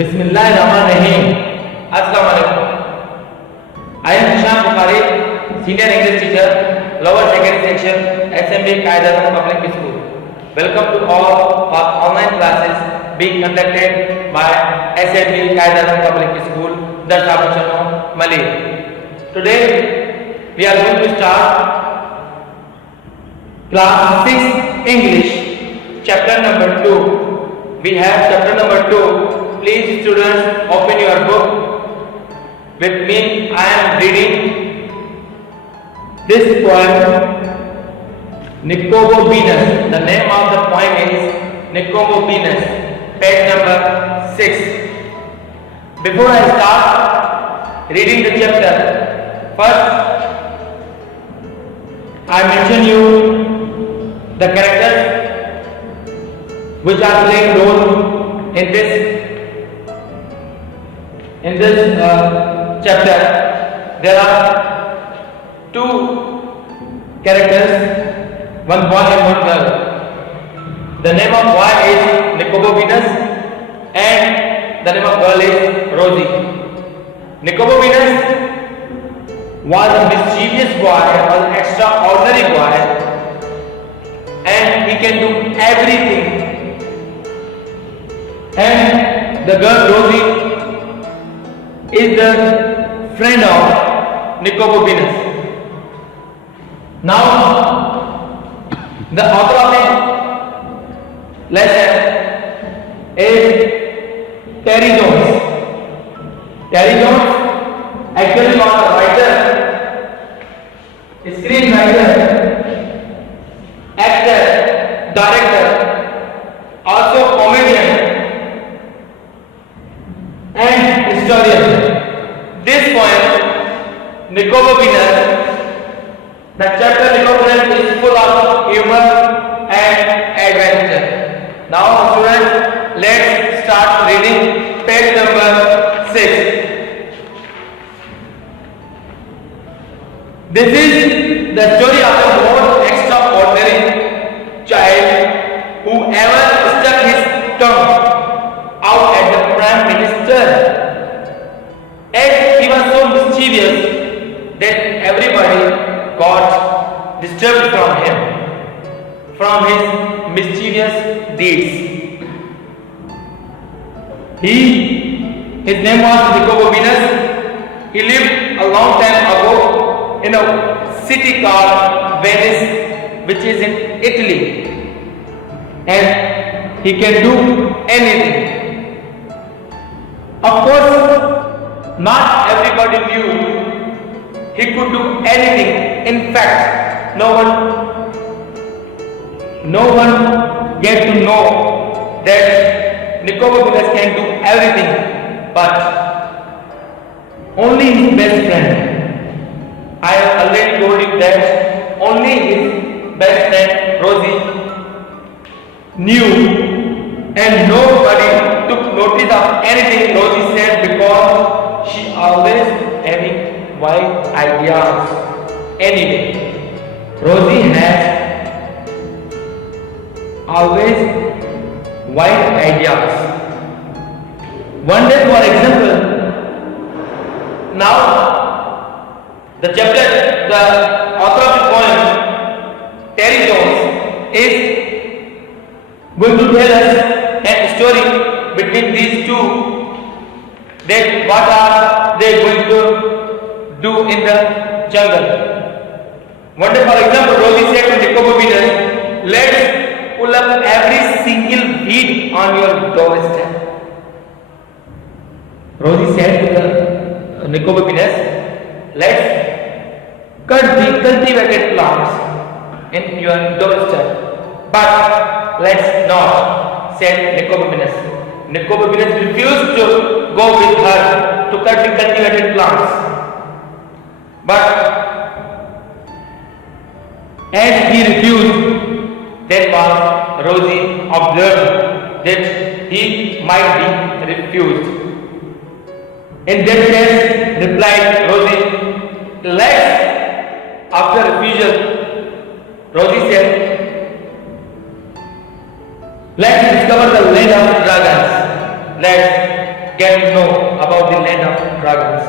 Bismillahirrahmanirrahim. Assalamualaikum. I am Hisham Bukhari, Senior English Teacher, Lower Secondary Section, SMB Qaeda Public School. Welcome to all our online classes being conducted by SMB Qaeda Public School, Dashabachano, Malay. Today we are going to start class 6 English, chapter number 2. We have chapter number 2. Please students open your book. With me I am reading this poem, Nicobo Venus. The name of the poem is Nicobo Venus, page number 6. Before I start reading the chapter, first I mention you the characters which are playing role in this chapter. There are two characters, one boy and one girl. The name of boy is Nicobo Venus and the name of girl is Rosie. Nicobo Venus was a mischievous boy, was an extraordinary boy, and he can do everything. And the girl Rosie is the friend of Nicobo Venus. Now, the author of this lesson is Terry Jones. Terry Jones actually was a writer, screenwriter, actor, director, also comedian and historian. This poem, Nicobo Venus, the chapter Nicobo Venus is full of humor and adventure. Now students, let's start reading page number 6. This is the story of the most extraordinary child who ever stuck his tongue out at the Prime Minister. As he was so mischievous that everybody got disturbed from him, from his mischievous deeds. His name was Nicobo Venus. He lived a long time ago in a city called Venice, which is in Italy, and he can do anything. Of course, not everybody knew he could do anything. In fact, no one get to know that Nicobo Venus can do everything, but only his best friend. I have already told you that only his best friend Rosie knew, and nobody took notice of anything Rosie said because she always having wild ideas. Anyway, Rosie has always wild ideas. One day, for example, now the chapter, the author of the poem, Terry Jones, is going to tell us a story between these two. That what are they going to do in the jungle? One day, for example, Rosie said to Nicobo Venus, let's pull up every single weed on your doorstep. Rosie said to the Nicobo Venus, let's cut the cultivated plants in your doorstep. But let's not, said Nicobo Venus. Nicobo Venus refused to go with her to cut the cultivated plants. But as he refused, that was Rosie observed that he might be refused. In that case, replied Rosie, let's, after refusal, Rosie said, let's discover the land of dragons. Let's get to know about the land of dragons.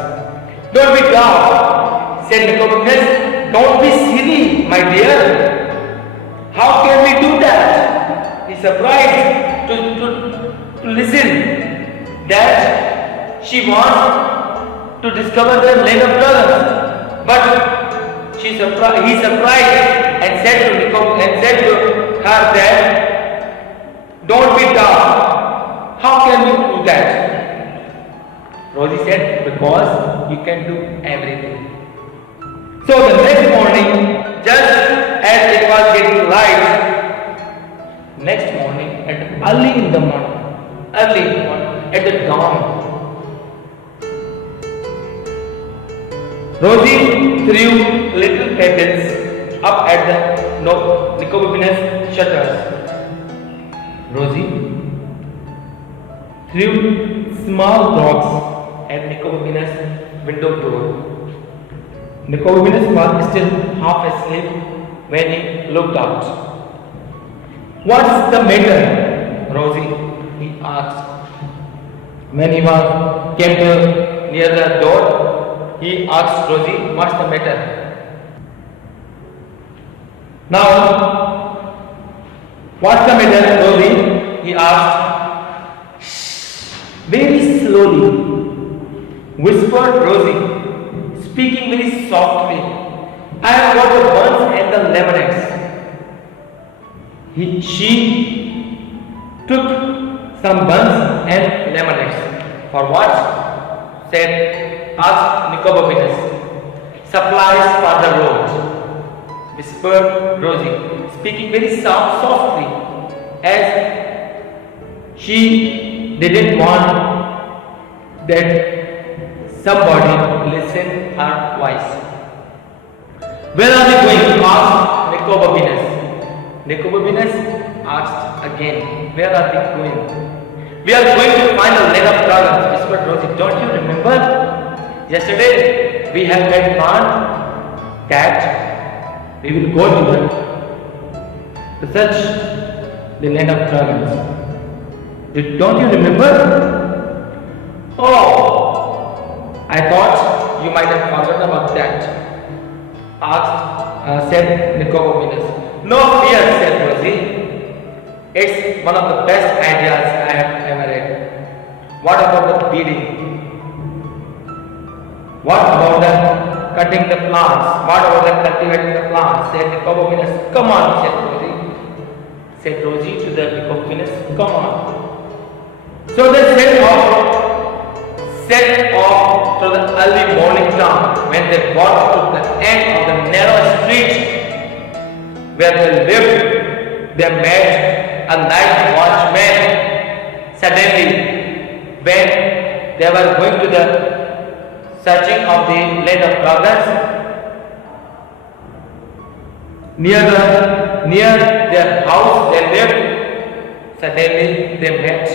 Don't be daft, said Nicodemus. Don't be silly, my dear. How can we do that? He's surprised to listen that she wants to discover the land of dragons. But he surprised and said to her that, don't be daft. How can we do that? Rosie said, because you can do everything. So the next morning, just as it was getting light, next morning, early in the morning, at the dawn, Rosie threw little pebbles up at the Nicodemus shutters. Rosie threw small rocks at Nicodemus' window door. Nicodemus was still half asleep when he looked out. What's the matter, Rosie? He asked. When he came to near the door, he asked Rosie, what's the matter? Now, what's the matter, Rosie? He asked. Shh, very slowly, whispered Rosie, speaking very softly. I have got the buns and the lemonades. She took some buns and lemonades. For what? Asked Nicodemus. Supplies for the road, whispered Rosie, speaking very softly, as she didn't want that somebody listen her voice. Where are we going? Asked Nicodemus. Nicodemus asked again, where are we going? We are going to find the land of dragons, whispered Rosie. Don't you remember? Yesterday we have made plan that we will go to search the land of dragons. Don't you remember? Oh, I thought you might have forgotten about that. Said Nicodemus. No fear, said Rosie. It's one of the best ideas I have ever read. What about the beading? What about the cutting the plants? What about the cultivating the plants? Said Nicodemus. Come on, said Rosie. Said Rosie to the Nicodemus. Come on. So they set off to the early morning town. When they got to the end of the narrow street where they lived, they met a night watchman. Suddenly, when they were going to the searching of the land of dragons, near their house they lived, suddenly they met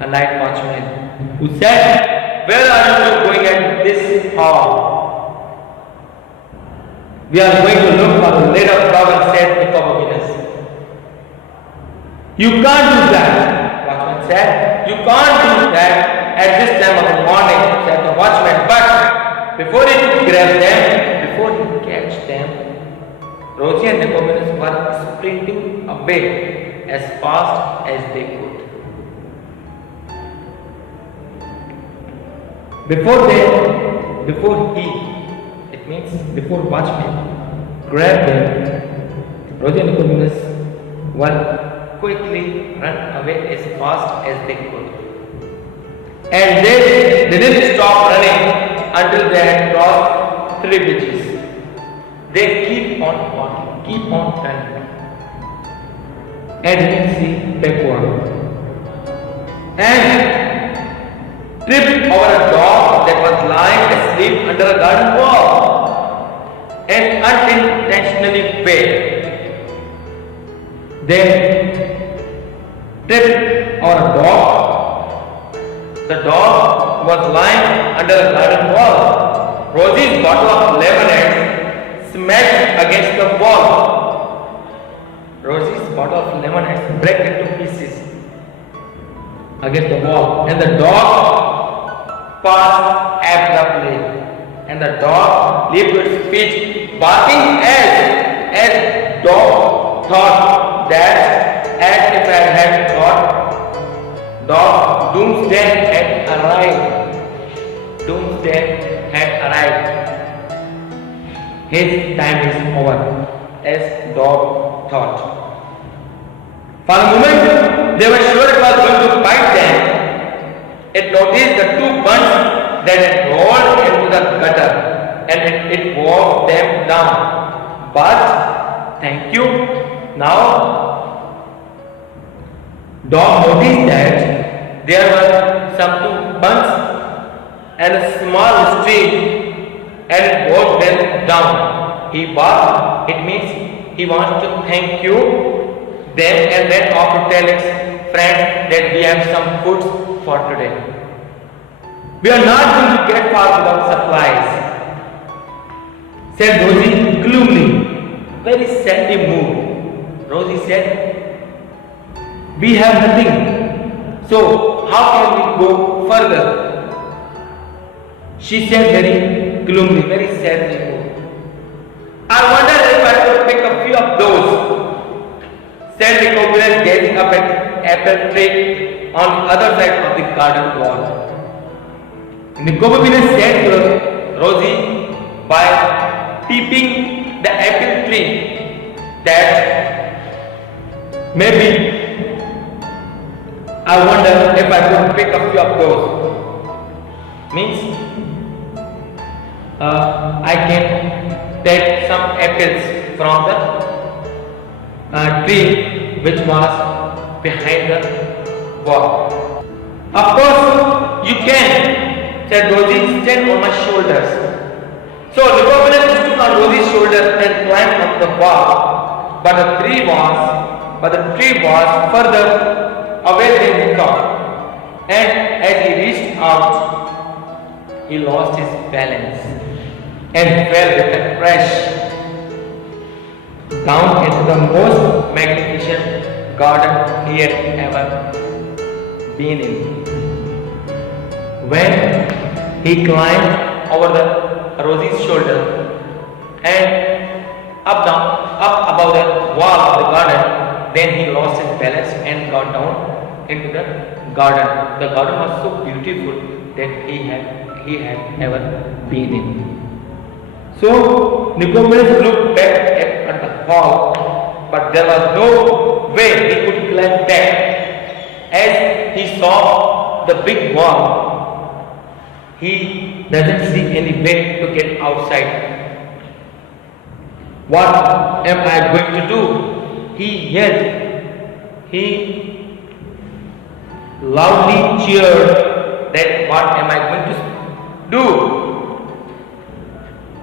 a night watchman who said, where are you going at this hour? We are going to look for the land of dragons, said Nicodemus. You can't do that, watchman said. You can't do that at this time of the morning, said the watchman. But before he could grab them, before he could catch them, Rosie and Nicodemus were sprinting away as fast as they could. Before watchmen grabbed them, Rosie and Nicodemus were quickly run away as fast as they could. And they didn't stop running until they had crossed 3 bridges. They keep on walking, keep on running, and didn't see backward. And tripped over a dog that was lying asleep under a garden wall and unintentionally fell. Then tripped over a dog. The dog was lying under a garden wall. Rosie's bottle of lemonade smashed against the wall. Rosie's bottle of lemonade broke into pieces. against the wall, and the dog passed abruptly, and the dog leaped to its feet, barking as dog thought that as if I had thought, dog doomsday had arrived. Doomsday had arrived. His time is over, as dog thought. For a moment, they were sure it was going to bite them. It noticed the two buns that had rolled into the gutter, and it walked them down. But, thank you, now, dog noticed that there were some two buns and a small stream, and it walked them down. He barked, it means he wants to thank you. Then and then off to tell its friends that we have some food for today. We are not going to get far without supplies, said Rosie gloomily, very sadly moved. Rosie said, we have nothing, so how can we go further? She said very gloomily, very sadly moved. I wonder if I could pick a few of those, said Nicopolis, gazing up at apple tree on the other side of the garden wall. Nicopolis said to Rosie by peeping the apple tree that maybe I wonder if I could pick a few of those. Means I can take some apples from the tree which was behind the wall. Of course, you can, said Rosie, stand on my shoulders. So Nicopolis stood on Rosie's shoulders and climbed up the wall, but the tree was further away than he thought. And as he reached out, he lost his balance and fell with a crash down into the most magnificent garden he had ever been in. When he climbed over the Rosie's shoulder and up above the wall of the garden, then he lost his balance and got down into the garden. The garden was so beautiful that he had ever been in. So Nicopolis looked back at the hall, but there was no way he could climb back. As he saw the big wall, he doesn't see any way to get outside. What am I going to do? He yelled. He loudly cheered that what am I going to do?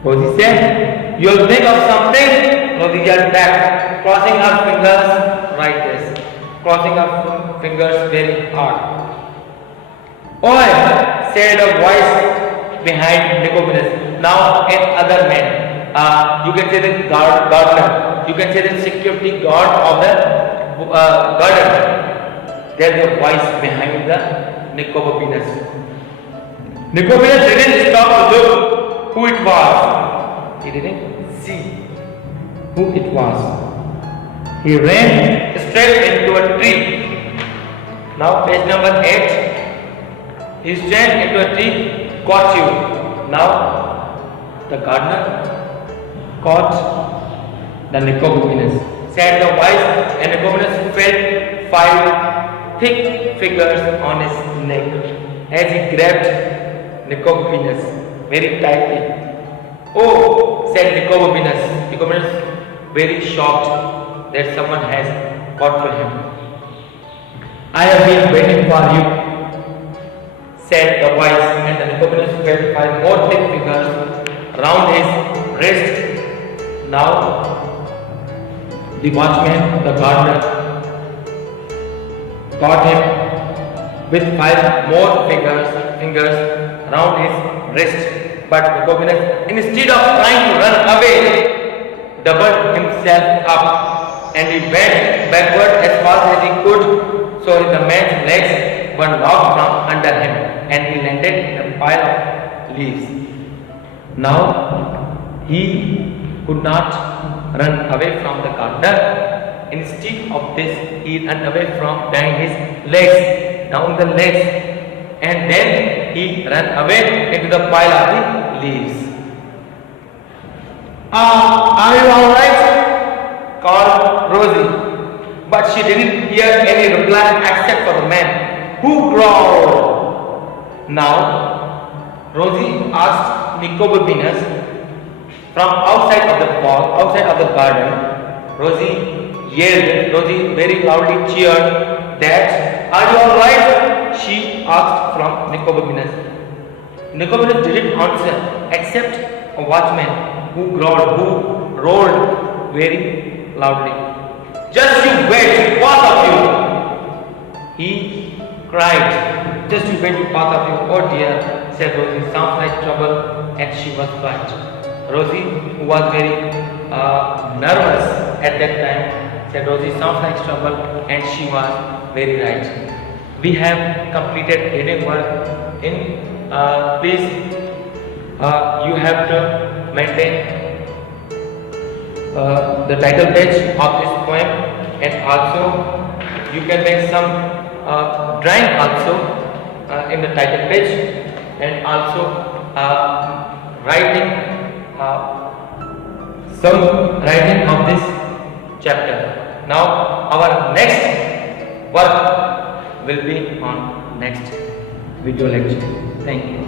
Rosie said, you'll think of something. Rosie yelled back, crossing her fingers like this, crossing her fingers very hard. Oi, said a voice behind Nicopolis. Now another man. You can say the gardener. You can say the security guard of the garden. There's a voice behind the Nicopolis. Nicopolis didn't stop to look who it was. He didn't see who it was. He ran straight into a tree. Now page number 8. He ran into a tree, caught you. Now the gardener caught the Nicopolis. Said the voice, and Nicopolis felt 5 thick fingers on his neck as he grabbed Nicopolis very tightly. Oh, said Nicopolis. Nicopolis very shocked that someone has got to him. I have been waiting for you, said the voice, and the Nicopolis felt 5 more thick fingers round his wrist. Now the watchman, the gardener, caught him with 5 more fingers round his wrist. But Nicopolis, instead of trying to run away, doubled himself up and he went backward as fast as he could, so the man's legs one log from under him and he landed in a pile of leaves. Now he could not run away from the gardener. Instead of this, he ran away from down his legs, down the legs, and then he ran away into the pile of the leaves. Are you alright? Called Rosie. But she didn't hear any reply except for the man who growled. Now, Rosie asked Nicodemus from outside of the park, outside of the garden. Rosie yelled, Rosie very loudly cheered that, are you alright? She asked from Nicodemus. Nicodemus didn't answer except a watchman who growled, who roared very loudly. Just you wait, both of you! He cried. Just you wait, both of you. Oh dear, said Rosie. Sounds like trouble, and she was right. Rosie, who was very nervous at that time, said Rosie, sounds like trouble, and she was very right. We have completed reading work. Please, you have to maintain the title page of this poem, and also you can make some drawing also in the title page, and also writing some writing of this chapter. Now our next work will be on next video lecture. Thank you.